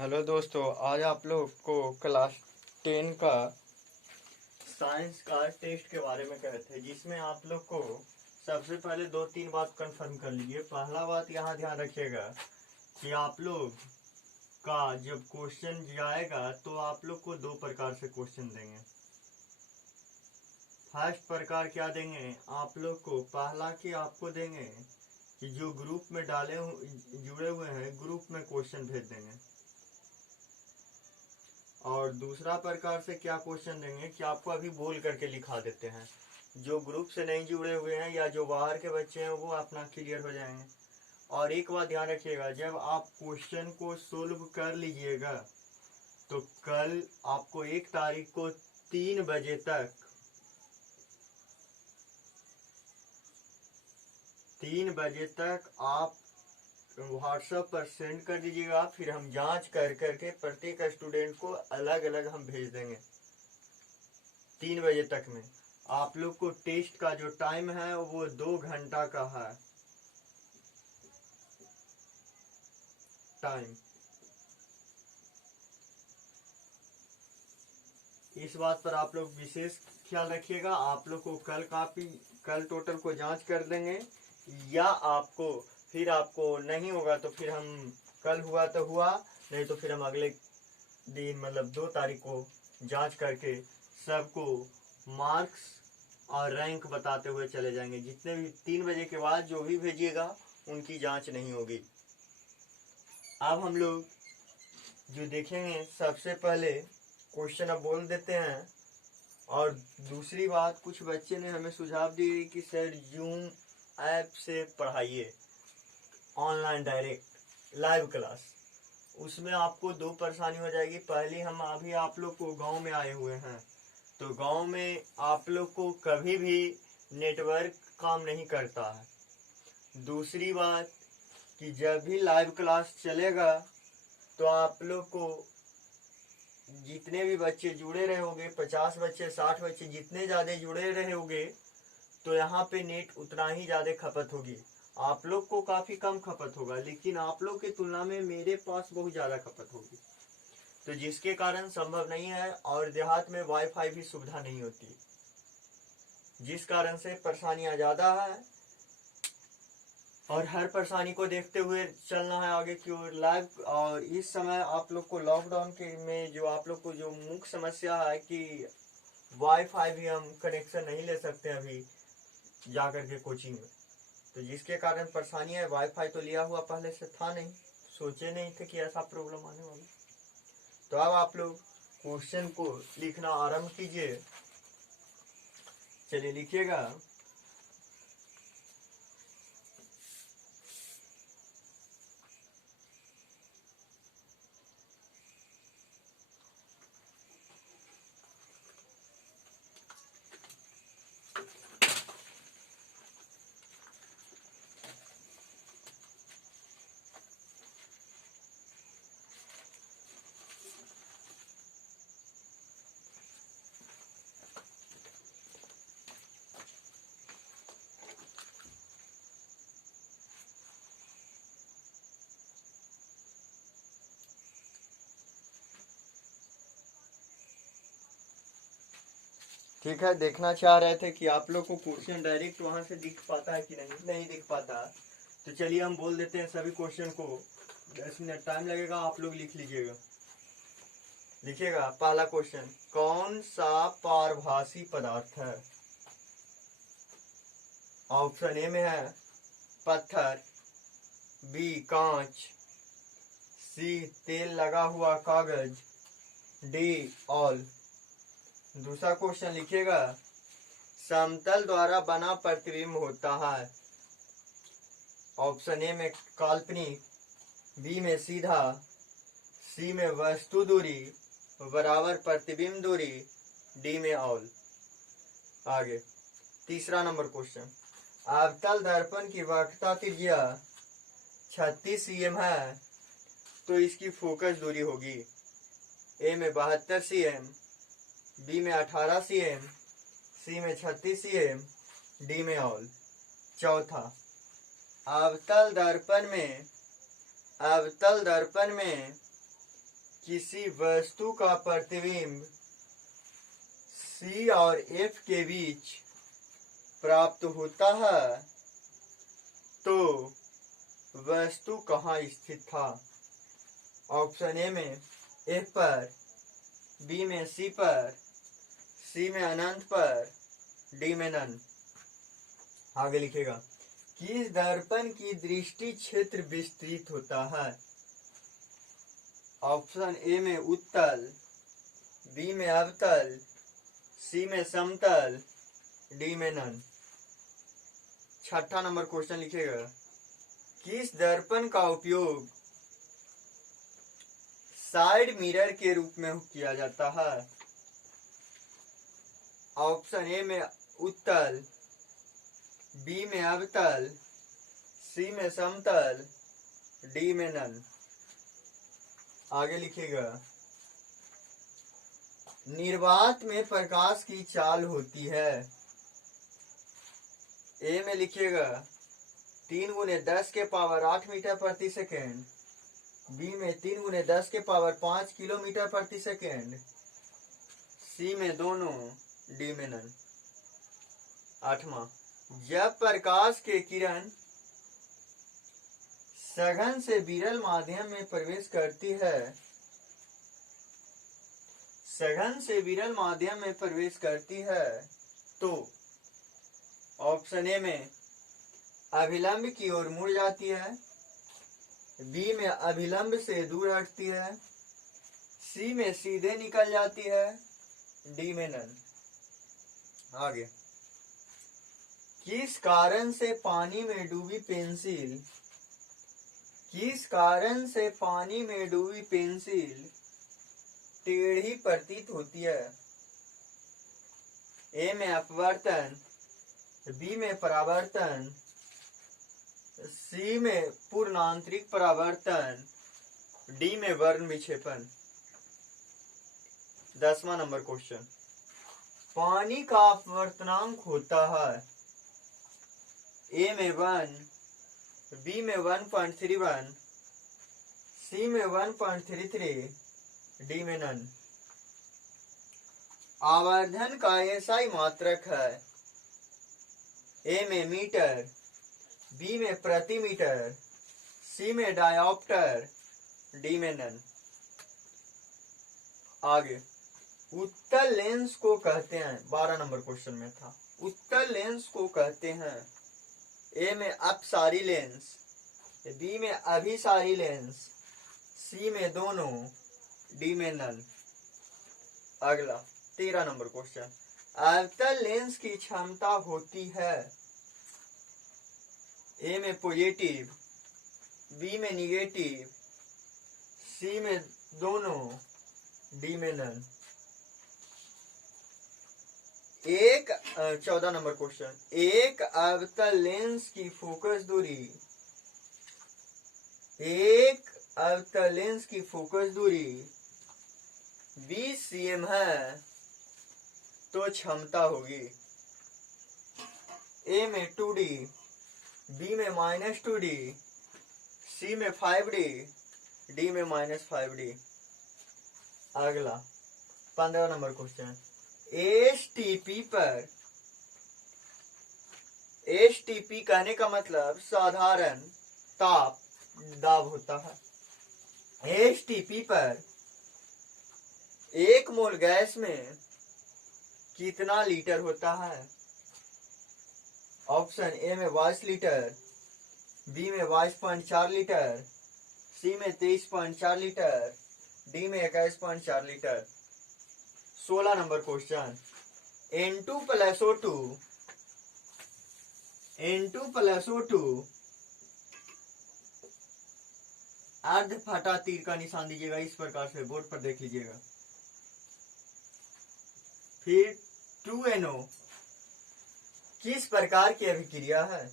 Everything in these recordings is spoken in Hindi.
हेलो दोस्तों, आज आप लोग को क्लास 10 का साइंस का टेस्ट के बारे में कहते हैं, जिसमें आप लोग को सबसे पहले दो तीन बात कंफर्म कर लीजिए। पहला बात यहाँ ध्यान रखिएगा कि आप लोग का जब क्वेश्चन जाएगा तो आप लोग को दो प्रकार से क्वेश्चन देंगे। फर्स्ट प्रकार क्या देंगे आप लोग को, पहला कि आपको देंगे कि जो ग्रुप में जुड़े हुए हैं ग्रुप में क्वेश्चन भेज देंगे। और दूसरा प्रकार से क्या क्वेश्चन देंगे कि आपको अभी बोल करके लिखा देते हैं। जो ग्रुप से नहीं जुड़े हुए हैं या जो बाहर के बच्चे हैं वो अपना क्लियर हो जाएंगे। और एक बात ध्यान रखिएगा, जब आप क्वेश्चन को सोल्व कर लीजिएगा तो कल आपको 1 तारीख को 3 बजे तक 3 बजे तक आप व्हाट्सएप पर सेंड कर दीजिएगा। फिर हम जांच कर करके प्रत्येक स्टूडेंट को अलग अलग हम भेज देंगे। 3 बजे तक में आप लोग को टेस्ट का जो टाइम है वो 2 घंटा का है टाइम। इस बात पर आप लोग विशेष ख्याल रखिएगा। आप लोग को कल टोटल को जांच कर देंगे, या आपको नहीं होगा तो फिर हम कल हुआ तो हुआ, नहीं तो फिर हम अगले दिन मतलब 2 तारीख को जांच करके सबको मार्क्स और रैंक बताते हुए चले जाएंगे। जितने भी 3 बजे के बाद जो भी भेजिएगा उनकी जांच नहीं होगी। अब हम लोग जो देखेंगे, सबसे पहले क्वेश्चन अब बोल देते हैं। और दूसरी बात, कुछ बच्चे ने हमें सुझाव दिए कि सर जूम ऐप से पढ़ाइए, ऑनलाइन डायरेक्ट लाइव क्लास। उसमें आपको दो परेशानी हो जाएगी। पहली, हम अभी आप लोग को गांव में आए हुए हैं, तो गांव में आप लोग को कभी भी नेटवर्क काम नहीं करता है। दूसरी बात कि जब भी लाइव क्लास चलेगा तो आप लोग को जितने भी बच्चे जुड़े रहे होंगे, 50 बच्चे 60 बच्चे जितने ज़्यादा जुड़े रहे होंगे, तो यहाँ पे नेट उतना ही ज़्यादा खपत होगी। आप लोग को काफ़ी कम खपत होगा, लेकिन आप लोग की तुलना में मेरे पास बहुत ज़्यादा खपत होगी, तो जिसके कारण संभव नहीं है। और देहात में वाईफाई भी सुविधा नहीं होती, जिस कारण से परेशानियाँ ज़्यादा है। और हर परेशानी को देखते हुए चलना है आगे की ओर लाइव। और इस समय आप लोग को लॉकडाउन के में जो आप लोग को जो मुख्य समस्या है कि वाईफाई भी हम कनेक्शन नहीं ले सकते अभी जाकर के कोचिंग में, तो जिसके कारण परेशानी है। वाईफाई तो लिया हुआ पहले से था नहीं, सोचे नहीं थे कि ऐसा प्रॉब्लम आने वाला। तो अब आप लोग क्वेश्चन को लिखना आरंभ कीजिए। चलिए लिखिएगा। ठीक है, देखना चाह रहे थे कि आप लोग को क्वेश्चन डायरेक्ट वहां से दिख पाता है कि नहीं दिख पाता। तो चलिए हम बोल देते हैं सभी क्वेश्चन को। 10 मिनट टाइम लगेगा, आप लोग लिख लीजिएगा। लिखिएगा पहला क्वेश्चन, कौन सा पारभासी पदार्थ है? ऑप्शन ए में है पत्थर, बी कांच, सी तेल लगा हुआ कागज, डी ऑल। दूसरा क्वेश्चन लिखिएगा, समतल द्वारा बना प्रतिबिंब होता है। ऑप्शन ए में काल्पनिक, बी में सीधा, सी में वस्तु दूरी बराबर प्रतिबिंब दूरी, डी में ऑल। आगे तीसरा नंबर क्वेश्चन, अवतल दर्पण की वक्रता त्रिज्या 36 cm है, तो इसकी फोकस दूरी होगी। ए में 72 cm, बी में 18 cm, सी में 36 cm, डी में ऑल। चौथा, अवतल दर्पण में किसी वस्तु का प्रतिबिंब C और F के बीच प्राप्त होता है तो वस्तु कहाँ स्थित था? ऑप्शन ए में F पर, B में C पर, C में अनंत पर, D में नन। आगे लिखेगा, किस दर्पण की दृष्टि क्षेत्र विस्तृत होता है? ऑप्शन ए में उत्तल, बी में अवतल, सी में समतल, डी में नन। छठा नंबर क्वेश्चन लिखेगा, किस दर्पण का उपयोग साइड मिरर के रूप में किया जाता है? ऑप्शन ए में उत्तल, बी में अवतल, सी में समतल, डी में नन। आगे लिखेगा, निर्वात में प्रकाश की चाल होती है। ए में लिखिएगा 3 × 10 के पावर 8 मीटर प्रति सेकेंड, बी में 3 × 10 के पावर 5 किलोमीटर प्रति सेकेंड, सी में दोनों, डी में नन। आठवां, जब प्रकाश के किरण सघन से विरल माध्यम में प्रवेश करती है, सघन से विरल माध्यम में प्रवेश करती है तो ऑप्शन ए में अभिलंब की ओर मुड़ जाती है, बी में अभिलंब से दूर हटती है, सी में सीधे निकल जाती है, डी में नन। आगे, किस कारण से पानी में डूबी पेंसिल, किस कारण से पानी में डूबी पेंसिल टेढ़ी प्रतीत होती है? ए में अपवर्तन, बी में परावर्तन, सी में पूर्णांतरिक परावर्तन, डी में वर्ण विक्षेपण। 10वां नंबर क्वेश्चन, पानी का अपवर्तनांक होता है ए में 1, बी में 1.31, सी में 1.33, डी में नन। आवर्धन का एसआई मात्रक है ए में मीटर, बी में प्रति मीटर, सी में डायोप्टर, डी में नन। आगे, उत्तल लेंस को कहते हैं, 12 नंबर क्वेश्चन में था, उत्तल लेंस को कहते हैं ए में अपसारी लेंस, बी में अभिसारी लेंस, सी में दोनों, डी में नन। अगला 13 नंबर क्वेश्चन, अवतल लेंस की क्षमता होती है ए में पॉजिटिव, बी में निगेटिव, सी में दोनों, डी में नन। 14 नंबर क्वेश्चन, एक अवतल लेंस की फोकस दूरी, एक अवतल लेंस की फोकस दूरी 20 cm है तो क्षमता होगी ए में 2D, बी में -2D, सी में 5D, डी में -5D। अगला 15 नंबर क्वेश्चन, एसटीपी पर, एसटीपी कहने का मतलब साधारण ताप दाब होता है। एसटीपी पर 1 मोल गैस में कितना लीटर होता है? ऑप्शन ए में 22 लीटर, बी में 22.4 लीटर, सी में 23.4 लीटर, डी में 21.4 litre. 16 number question, N2 + O2, N2 + O2 अर्ध फटा तीर का निशान दीजिएगा, इस प्रकार से बोर्ड पर देख लीजिएगा। फिर 2NO किस प्रकार की अभिक्रिया है?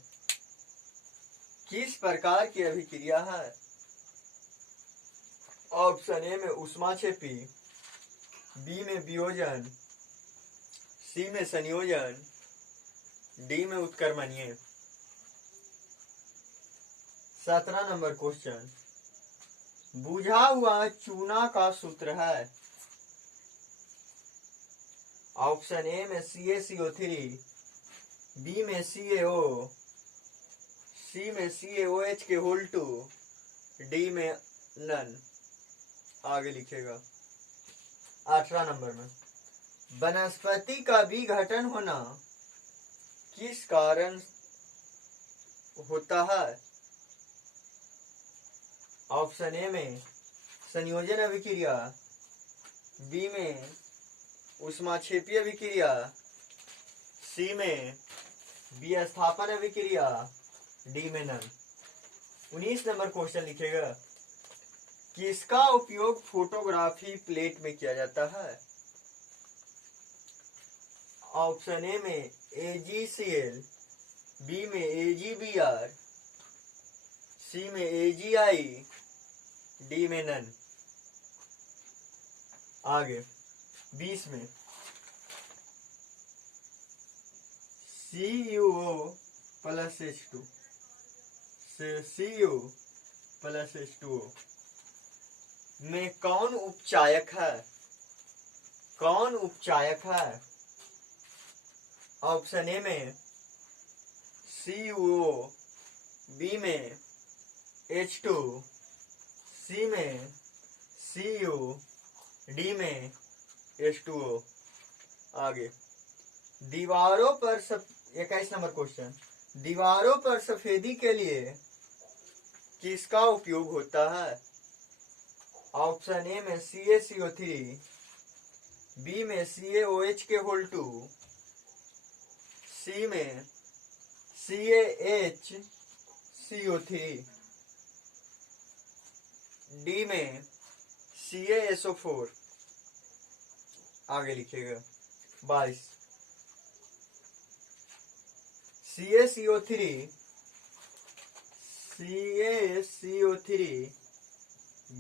किस प्रकार की अभिक्रिया है? ऑप्शन ए में ऊष्माक्षेपी, बी में वियोजन, सी में संयोजन, डी में उत्क्रमणीय। 17 नंबर क्वेश्चन, बुझा हुआ चूना का सूत्र है। ऑप्शन ए में CaCO3, बी में CaO, सी में CaOH के होल 2, डी में नन। आगे लिखेगा 18 नंबर में, वनस्पति का विघटन होना किस कारण होता है? ऑप्शन ए में संयोजन अभिक्रिया, बी में ऊष्माक्षेपीय अभिक्रिया, सी में विस्थापन अभिक्रिया, डी में नन। 19 नंबर क्वेश्चन लिखेगा, किसका उपयोग फोटोग्राफी प्लेट में किया जाता है? ऑप्शन ए में AgCl, बी में AgBr, सी में AgI, डी में नन। आगे 20 में CuO plus H2, Cu plus H2O में कौन उपचायक है? कौन उपचायक है? ऑप्शन ए में CuO, बी में H2, सी में Cu, डी में H2O। आगे दीवारों पर 21 नंबर क्वेश्चन, दीवारों पर सफेदी के लिए किसका उपयोग होता है? ऑप्शन ए में CaCO3, बी में CaOH के होल 2, सी में CaHCO3, डी में CaSO4। आगे लिखिएगा 22, CaCO3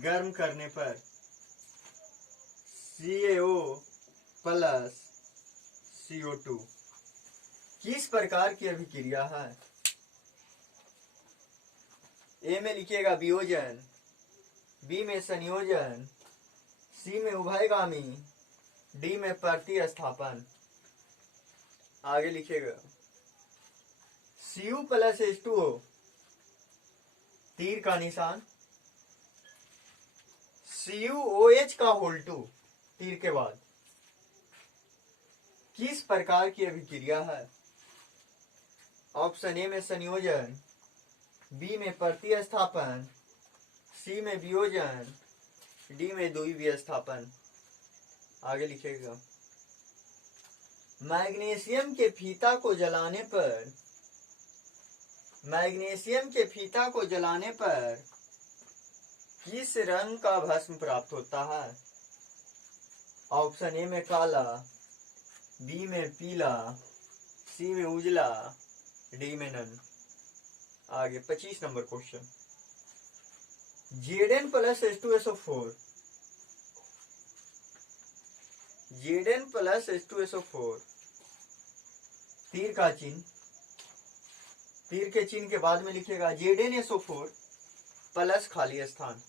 गर्म करने पर CaO प्लस CO2 किस प्रकार की अभिक्रिया है? ए में लिखिएगा वियोजन, बी में संयोजन, सी में उभयगामी, डी में प्रतिस्थापन। आगे लिखिएगा Cu प्लस H2O, तीर का निशान, CuOH का होल 2 तीर के बाद किस प्रकार की अभिक्रिया है? ऑप्शन ए में संयोजन, बी में प्रतिस्थापन, सी में वियोजन, डी में द्विविस्थापन। आगे लिखेगा मैग्नीशियम के फीता को जलाने पर, मैग्नीशियम के फीता को जलाने पर किस रंग का भस्म प्राप्त होता है? ऑप्शन ए में काला, बी में पीला, सी में उजला, डी में नन। आगे 25 number question, Zn plus H2SO4, Zn plus H2SO4 तीर का चिन्ह, तीर के चिन्ह के बाद में लिखेगा ZnSO4 प्लस खाली स्थान।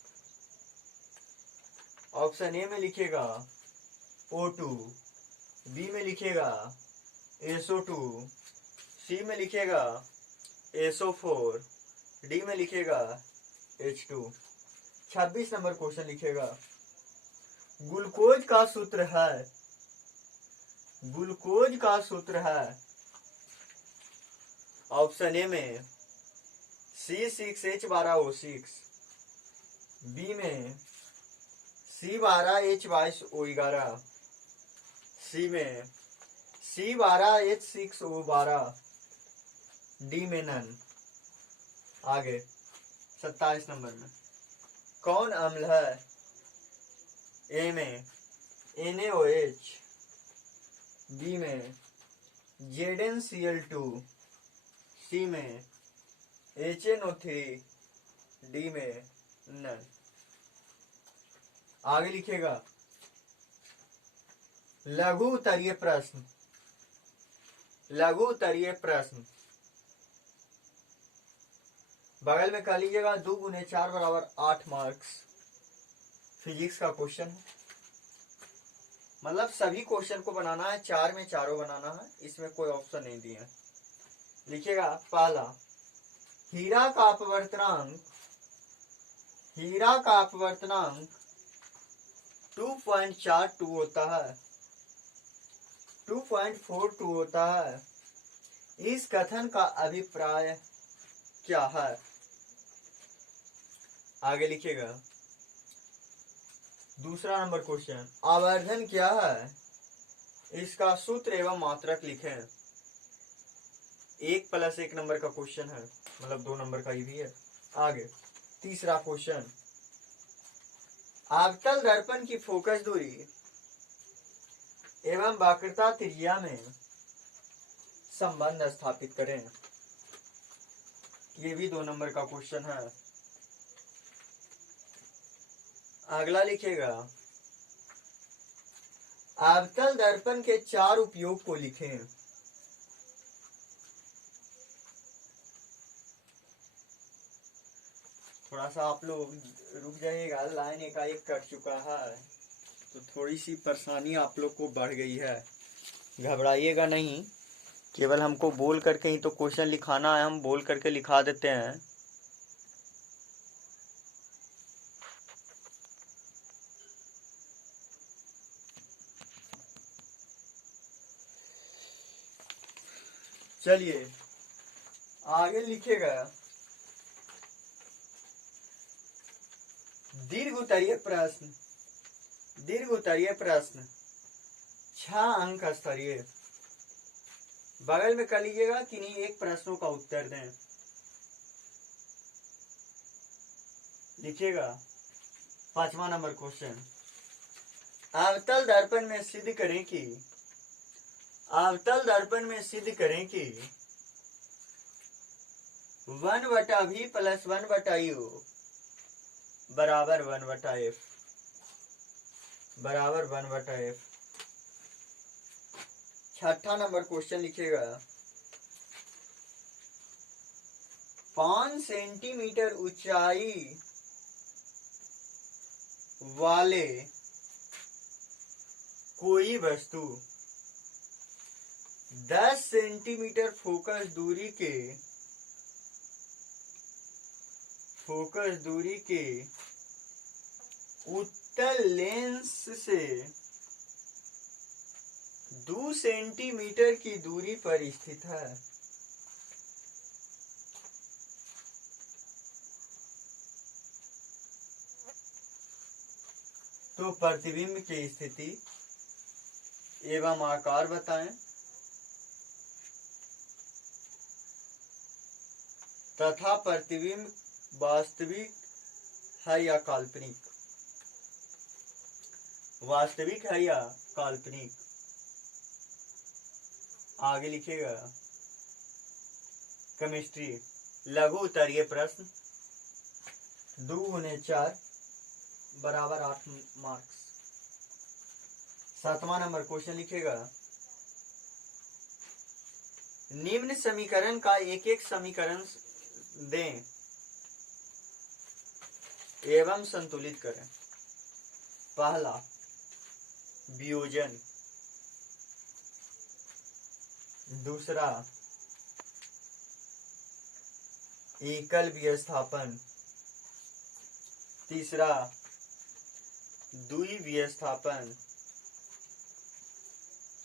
ऑप्शन ए में लिखेगा O2, बी में लिखेगा SO2, सी में लिखेगा SO4, डी में लिखेगा H2। 26 नंबर क्वेश्चन लिखेगा ग्लूकोज का सूत्र है, ग्लूकोज का सूत्र है। ऑप्शन ए में C6H12O6, बी में C12H22O11, सी में C12H6O12, डी में नन। आगे 27 नंबर में कौन अम्ल है? ए में NaOH, बी में ZnCl2, सी में HNO3, डी में नन। आगे लिखेगा लघु उत्तरीय प्रश्न, लघु उत्तरीय प्रश्न बगल में कह लीजिएगा 2 × 4 = 8 मार्क्स। फिजिक्स का क्वेश्चन है, मतलब सभी क्वेश्चन को बनाना है, 4 में चारों बनाना है, इसमें कोई ऑप्शन नहीं दिया। लिखिएगा पहला, हीरा का अपवर्तनांक 2.42 होता है, 2.42 होता है। इस कथन का अभिप्राय क्या है? आगे लिखिएगा। दूसरा नंबर क्वेश्चन, आवर्धन क्या है? इसका सूत्र एवं मात्रक लिखें। 1+1 नंबर का क्वेश्चन है, मतलब 2 नंबर का ही भी है। आगे तीसरा क्वेश्चन, अवतल दर्पण की फोकस दूरी एवं वक्रता त्रिज्या में संबंध स्थापित करें। ये भी 2 नंबर का क्वेश्चन है। अगला लिखेगा, अवतल दर्पण के 4 उपयोग को लिखें। थोड़ा सा आप लोग रुक जाइएगा, लाइन एकाएक कट चुका है तो थोड़ी सी परेशानी आप लोग को बढ़ गई है। घबराइएगा नहीं, केवल हमको बोल करके ही तो क्वेश्चन लिखाना है, हम बोल करके लिखा देते हैं। चलिए आगे लिखेगा, दीर्घ उत्तरीय प्रश्न 6 अंक स्तरीय। बगल में कर लीजिएगा कि नहीं, एक प्रश्नों का उत्तर दें। लिखिएगा 5वां नंबर क्वेश्चन, अवतल दर्पण में सिद्ध करें कि 1/v + 1/u बराबर 1/f बराबर 1/f। 6ठा नंबर क्वेश्चन लिखिएगा, 5 सेंटीमीटर ऊंचाई वाले कोई वस्तु 10 सेंटीमीटर फोकस दूरी के उत्तल लेंस से 2 सेंटीमीटर की दूरी पर स्थित है। तो प्रतिबिंब की स्थिति एवं आकार बताएं तथा प्रतिबिंब वास्तविक है या काल्पनिक। आगे लिखिएगा, केमिस्ट्री लघु उत्तरीय प्रश्न 2 × 4 बराबर 8 मार्क्स। 7वां नंबर क्वेश्चन लिखिएगा, निम्न समीकरण का एक समीकरण दें एवं संतुलित करें। पहला, वियोजन। दूसरा, एकल विस्थापन। तीसरा, द्विविस्थापन।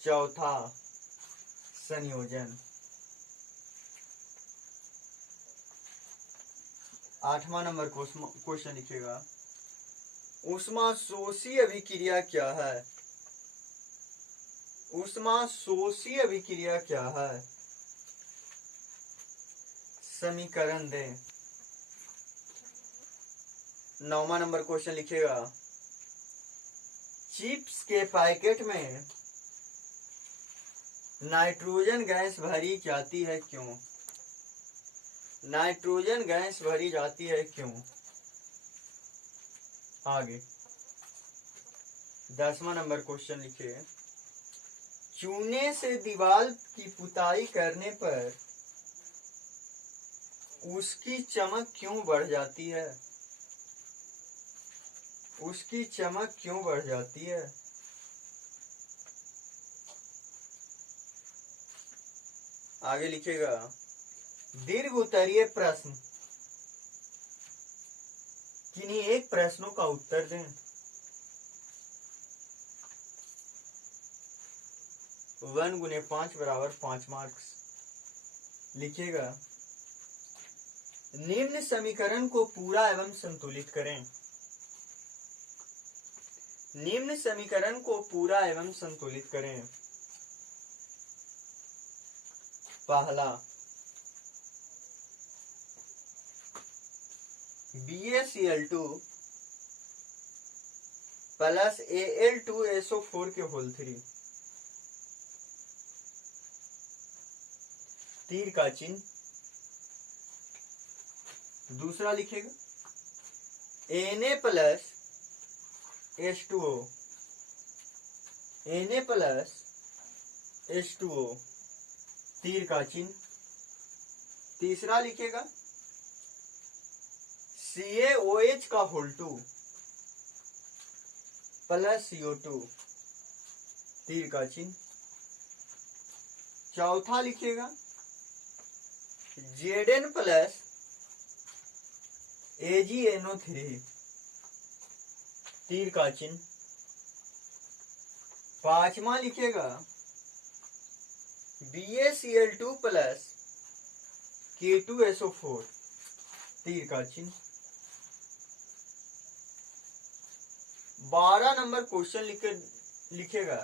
चौथा, संयोजन। 8वां नंबर क्वेश्चन लिखिएगा, ऊष्माशोषी अभिक्रिया क्या है? समीकरण दें। 9वां नंबर क्वेश्चन लिखिएगा, चिप्स के पैकेट में नाइट्रोजन गैस भरी जाती है क्यों? आगे 10वां नंबर क्वेश्चन लिखिए, चूने से दीवार की पुताई करने पर उसकी चमक क्यों बढ़ जाती है? उसकी चमक क्यों बढ़ जाती है? आगे लिखेगा दीर्घ उत्तरीय प्रश्न, किन्हीं एक प्रश्नों का उत्तर दें। 1 गुने 5 बराबर 5 मार्क्स। लिखिएगा निम्न समीकरण को पूरा एवं संतुलित करें। निम्न समीकरण को पूरा एवं संतुलित करें। पहला BaCl2 प्लस Al2SO4 के होल 3, तीर का चिन्ह। दूसरा लिखेगा Na plus H2O, Na plus H2O, तीर का चिन्ह। तीसरा लिखेगा CaOH का होल 2 प्लस CO2, तीर का चिन्ह। चौथा लिखेगा Zn प्लस AgNO3, तीर का चिन्ह। पांचवा लिखेगा BaCl2 प्लस K2SO4, तीर का चिन्ह। 12 नंबर क्वेश्चन लिखेगा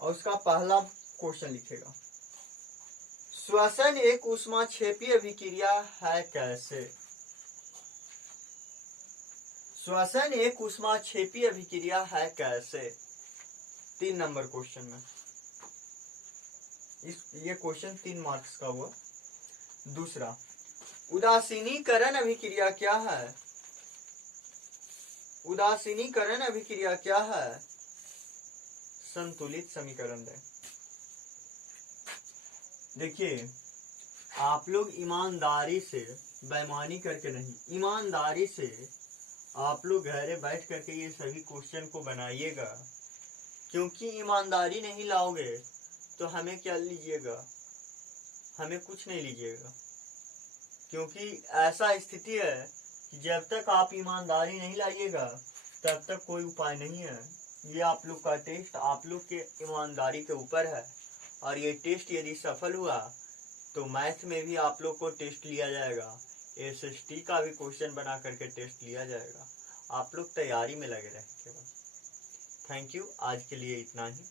और उसका पहला क्वेश्चन लिखेगा श्वसन एक ऊष्माक्षेपीय अभिक्रिया है कैसे? श्वसन एक ऊष्माक्षेपीय अभिक्रिया है कैसे? 3 नंबर क्वेश्चन में ये क्वेश्चन 3 मार्क्स का हुआ। दूसरा उदासीनीकरण अभिक्रिया क्या है? उदासीनीकरण अभिक्रिया क्या है? संतुलित समीकरण दें। देखिए आप लोग ईमानदारी से, बेईमानी करके नहीं, ईमानदारी से आप लोग घरे बैठ करके ये सभी क्वेश्चन को बनाइएगा, क्योंकि ईमानदारी नहीं लाओगे तो हमें क्या लीजिएगा? हमें कुछ नहीं लीजिएगा, क्योंकि ऐसा स्थिति है कि जब तक आप ईमानदारी नहीं लाइएगा तब तक कोई उपाय नहीं है। ये आप लोग का टेस्ट आप लोग के ईमानदारी के ऊपर है, और ये टेस्ट यदि सफल हुआ तो मैथ में भी आप लोग को टेस्ट लिया जाएगा, SST का भी क्वेश्चन बना करके टेस्ट लिया जाएगा। आप लोग तैयारी में लगे रहें केवल। थैंक यू, आज के लिए इतना ही।